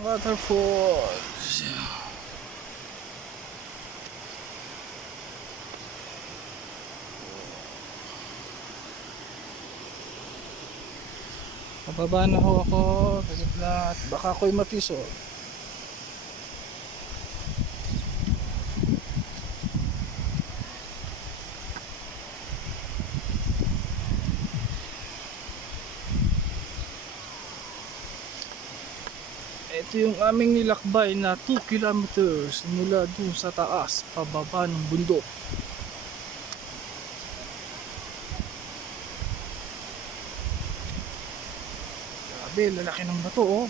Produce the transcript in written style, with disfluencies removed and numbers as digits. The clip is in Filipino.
Waterfalls. Pababa na ho ako. Saglit lang at baka ako'y mapiso. Ito yung aming nilakbay na 2 kilometers mula dun sa taas pababa ng bundok. Grabe, lalaki ng bato oh.